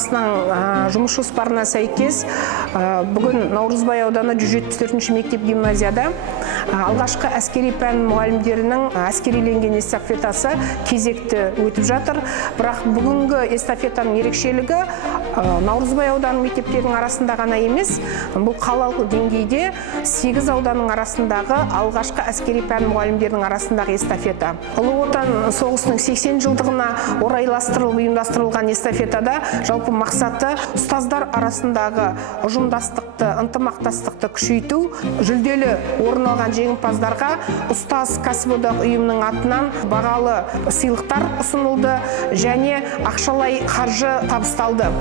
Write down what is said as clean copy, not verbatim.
басқармасының жұмыс жоспарына сәйкес бүгін Наурызбай ауданы 174-ші мектеп гимназияда алғашқы әскери пән мұғалімдерінің әскериленген эстафетасы кезекті өтіп жатыр. Бірақ бүгінгі эстафетаның ерекшелігі Наурызбай ауданының мектептерінің арасында ғана емес, бұл қалалық деңгейде 8 ауданның арасындағы алғашқы әскери пән мұғалімдерінің арасындағы эстафета. Ұлы Отан соғысының 80 жылдығына орайластырылып ұйымдастырылған эстафетада жалпы мақсаты ұстаздар арасындағы ұжымдастықты, ынтымақтастықты күшейту, жүлделі орын алған жеңімпаздарға ұстаз кәсіподақ ұйымының атынан бағалы сыйлықтар ұсынылды және ақшалай қаржы табысталды.